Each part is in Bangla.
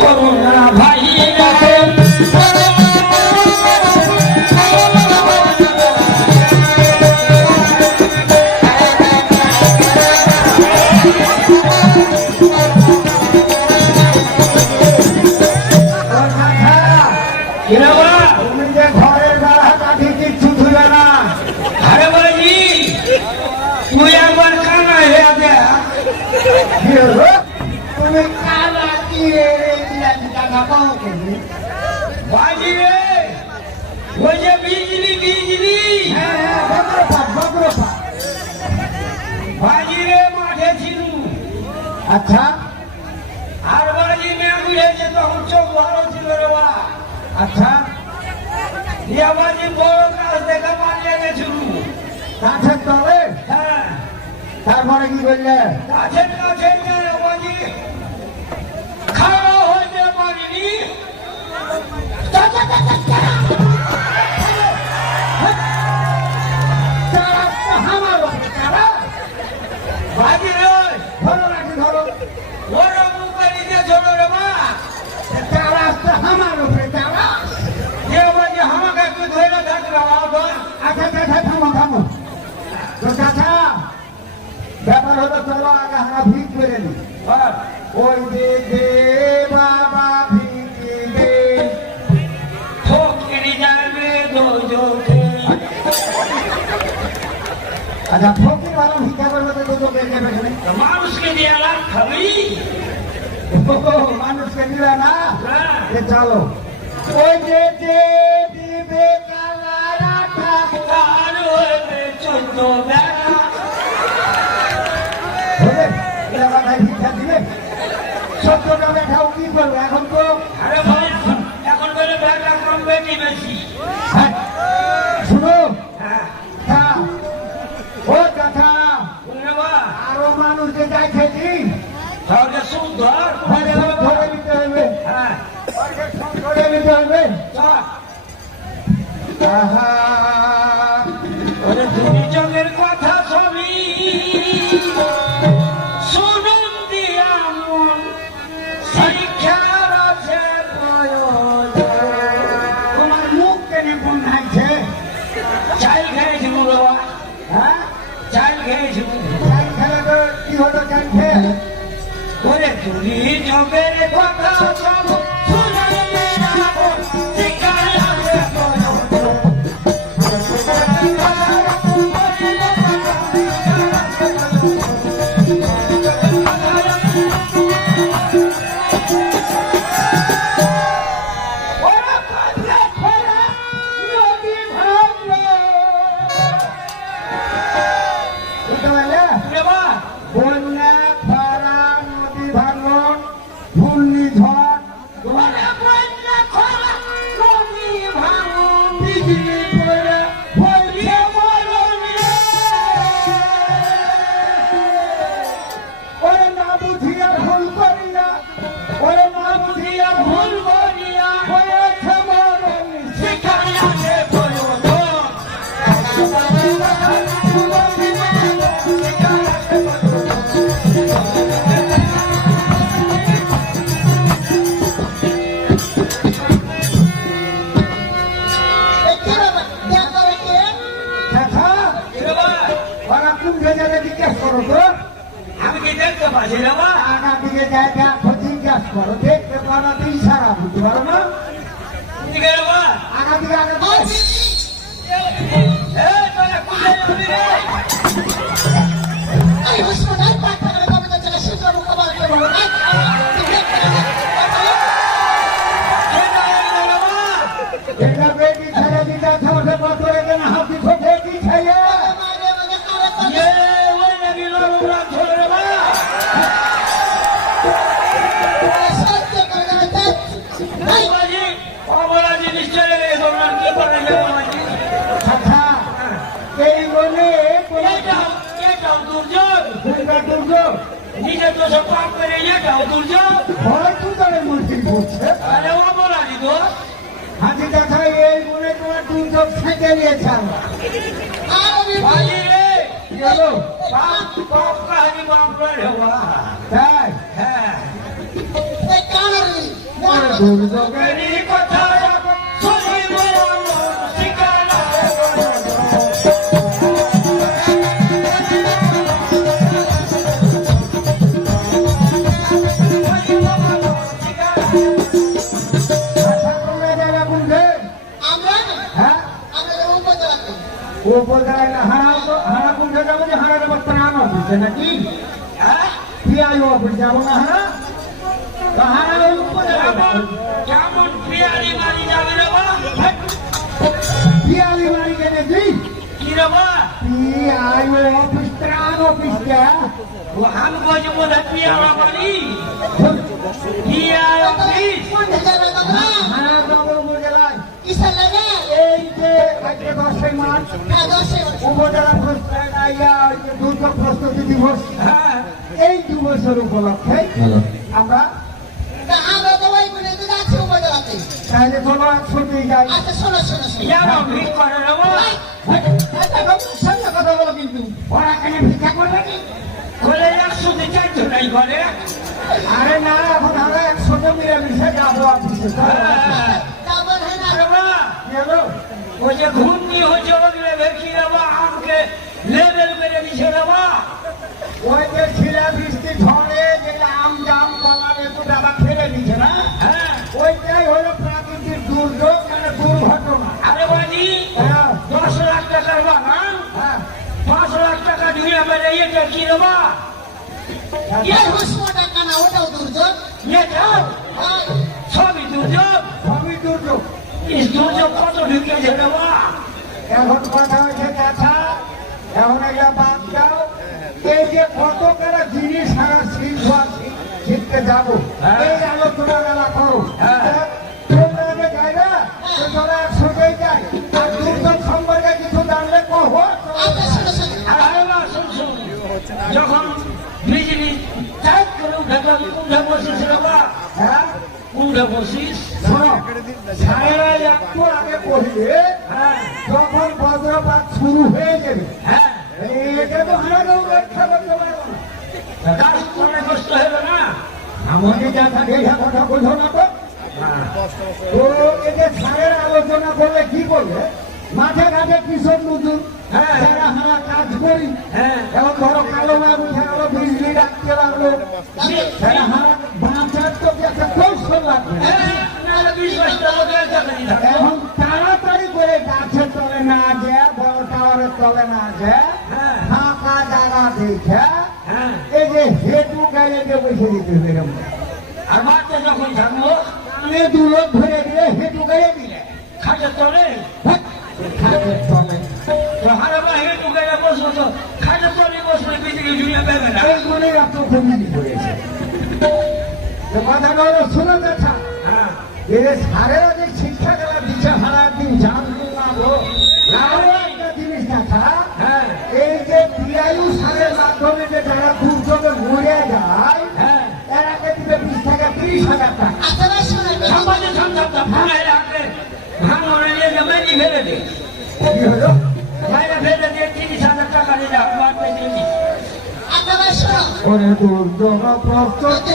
করোনা বিজলি বিজলি হ্যাঁ হ্যাঁ বজ্রপাত বজ্রপাত বাজি রে মাঠে ছিল আচ্ছা আর বাজি মেয়ে রে বা আচ্ছা ইয়া বড় হ্যাঁ তারপরে কি করলে খাওয়া ব্যাপার হলো চলো আগে আমরা ভিক করে নি ওই যে আচ্ছা ফকির কি করবে এখন তো এখন বলে বেলা কম বেটি বেশি হ্যাঁ, শুনো হ্যাঁ হ্যাঁ, ও কথা বুঝলে বা আরও মানুষ যে যাই খেয়েছি তাহলে সুন্দর। ঘরে সব নিতে হবে। হ্যাঁ। ঘরকে সব ধরে নিতে হবে। আহা। ওরে তুমি জনের কথা সবই পারলে ওরে বা বন্যা দেখতে পাচ্ছি রে বা আগা দিকে যায় দেখো জিজ্ঞাস করো দেখতে পারো তুই সারা বুঝতে পারো না? আগা দিকে আগে দিকে। এ তোরা কোথায় যাবি রে কেন মন্ত্রী বলছে আরে তো হাতি দেখা এই বলে তোমার দুর্যোগ ছেঁকে নিয়েছে রে বাপ রে তাই হ্যাঁ অফিসে নাকি? হ্যাঁ? পিআইও অফিস যাব না উপজেলা কেমন কেমন পিয়ারি যাবে রে বা পিআইও বাড়ি গেলে দি কি রে বা পিআইও অফিস ত্রাণ অফিস কে ও হাম বজে বলে পিয়ারা মারি পিয়ার অফিস? কোন জায়গা তোমরা হারা যাব উপজেলায় কিসের লাগে এই যে আজকে দশই মার্চ হ্যাঁ দশে উপজেলা প্রস্তাব আইয়া ওই যে দুর্যোগ প্রস্তুতি দিবস হ্যাঁ এই দিবসের উপলক্ষে আমরা তা তো বলে তো তাহলে কোনো একসাথে যাই আচ্ছা শোনো শোনো শোনো কথা বলো কিন্তু ওরা কেন ভিক্ষা করবে কি বলে একশোতে চারশো নাই করে আরে না এখন আমরা একসাথে মিলেমিশে যাব অফিসে হ্যাঁ তারপর হ্যাঁ না রে বা গেলো ওই যে ঘূর্ণি হচ্ছে ওগুলো ভেকি বা আমকে লেবেল মেরে দিছে বা ওই যে শিলা বৃষ্টি ঝড়ে যে আম জাম কলা লেবু দাদা ফেলে দিচ্ছে না? হ্যাঁ। ওইটাই হলো প্রাকৃতিক দুর্যোগ মানে দুর্ঘটনা। আরে বাজি হ্যাঁ। দশ লাখ টাকার বাগান। হ্যাঁ। পাঁচ লাখ টাকা দুনিয়া মেরে এটা কি রে বা এই হুসমো টাকা না ওটাও দুর্যোগ। ওই, সবই দুর্যোগ। সবই দুর্যোগ। দুর্যোগ কত ঢুকেছে রে বা এখন কথা হয়েছে কাছা এখন একটা বাদ দাও। এই যে কত কারা জিনিস সারা শিল্প শিখতে যাব। হ্যাঁ। এই আলোচনা মেলা করো। হ্যাঁ। তোমরা যে যাই না তো তোরা একসঙ্গেই যাই। আর দুর্যোগ সম্পর্কে কিছু জানলে কহ আচ্ছা যখন বিজলি চাপ করে উঠে যাবে উঠে বসিস বা হ্যাঁ। উঠে বসিস। একটু আগে হ্যাঁ যখন বজ্রপাত শুরু হয়ে যাবে হ্যাঁ এটা তো হারাকেও রক্ষা করতে পারব না কষ্ট হবে না? আমাকে যা থাকে এই কথা বলছো না তো। তো এই যে আলোচনা করলে কি করবে? মাঠে ঘাটে কৃষক মজুর হ্যাঁ। যারা কাজ করি হ্যাঁ এখন ধরো কালো মাছ উঠে গেল বিজলি ডাকতে লাগল যারা হারা বাঁচার তো কি একটা কৌশল লাগবে। এখন তাড়াতাড়ি করে গাছের তলে না যায় বড় টাওয়ারের তলে না যায় হ্যাঁ। ফাঁকা জায়গা দেখে হ্যাঁ। এই যে হেঁটু গায়ে দিয়ে বসে দিতে আর মাঠে যখন থাকব কানে দু লোক ধরে দিয়ে হেঁটু গায়ে দিলে তো হারাবা হেঁটে বসবো তো জুড়ে পেবে না। কমিটি করেছে কথাটা হলো শুনে সারেরা যে শিক্ষা গেলা দিচ্ছে না গো একটা জিনিস দেখা হ্যাঁ। এই যে পিআইউ সারের মাধ্যমে যে যারা দুর্যোগে মরে যায় হ্যাঁ। এরাকে দিবে বিশ টাকা ত্রিশ হাজার টাকা। ভাই শোনো সমাজে সন্তানটা ভাঙায় রাখলে ভাঙনে নিয়ে যে ফেলে দে। কি হলো? বাইরে ফেলে দিয়ে তিরিশ হাজার টাকা নিয়ে দিবি ওরে দুর্যোগ প্রস্তুতি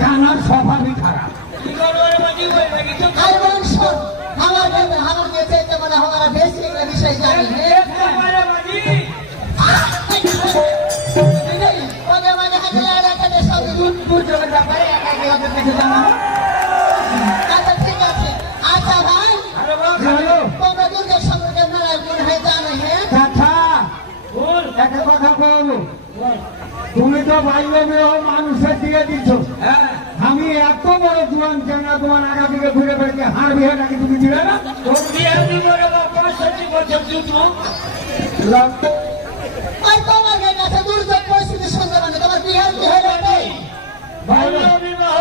কানার স্বভাবই খারাপ। আমার আমার আমরা বেশি বিষয় জানি। তো মানুষের দিয়ে দিচ্ছ হ্যাঁ। আমি এত বড় জোয়ান চেঙ্গা তোমার আগা দিকে ঘুরে বেড়েছি হার বিয়ে নাকি তুমি না? দিব দুটো আর তোমার কাছে দুর্যোগ পরিস্থিতি শুনতে মানে তোমার বিহার কি হয়ে বিবাহ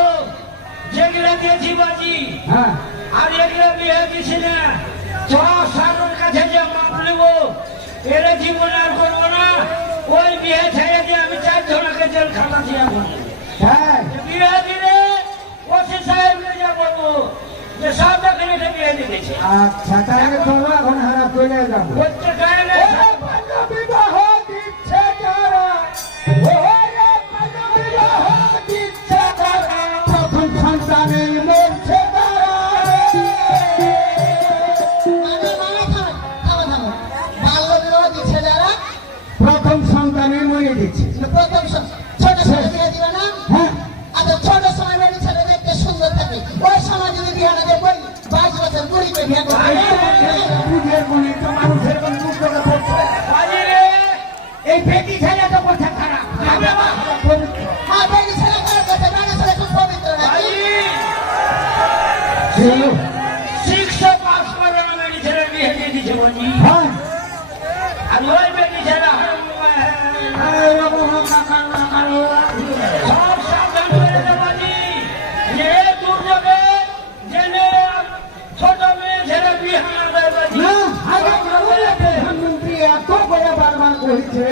যেগুলো দিয়েছি বাজি হ্যাঁ। আর এগুলো বিয়ে দিছি না। ছ সালের কাছে যে মাপ নেব এর জীবনে আর করব না। ওই বিয়ে ছেড়ে দিয়ে আমি চার জনকে জেল খাটাচ্ছি এখন হ্যাঁ। বিয়ে দিলে ওসি সাহেব যা বলব যে সব এখানে একটা বিয়ে দিয়েছে আচ্ছা তাহলে চলো এখন হারা চলে যাব। বাল্য বিবাহ! বেটি ছেলে তো কথা খারাপ। আবার হ্যাঁ বেবি ছেলে খারাপ। করছে বেবি ছেলে খুব পবিত্র নাকি? পাস করে না মেরি ছেলে বিয়ে দিয়ে দিছে বাজি হ্যাঁ। আর ওই বেটি ছেলে সব সাবধান করে দে যে দুর্যোগে জেনে ছোট মেয়ে ছেলে বিয়ে না দেয় বাজি না আগে আমাদের প্রধানমন্ত্রী এত করে বারবার কইছে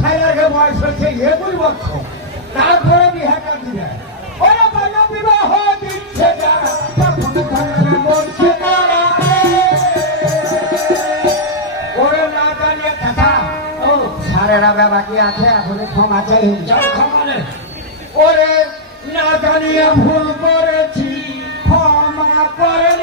ছেলের বয়স হচ্ছে একুশ বছর। তারপরে বিহাটা দিবে। ওরা বাল্য বিবাহ দিচ্ছে যারা। প্রথম সন্তানের মরছে তারা। ওরে না জানিয়ে কথা। ও সারেরা বাকি আছে? আসলে ক্ষমা চাই। ওরে না জানিয়ে ভুল করেছি ক্ষমা করেন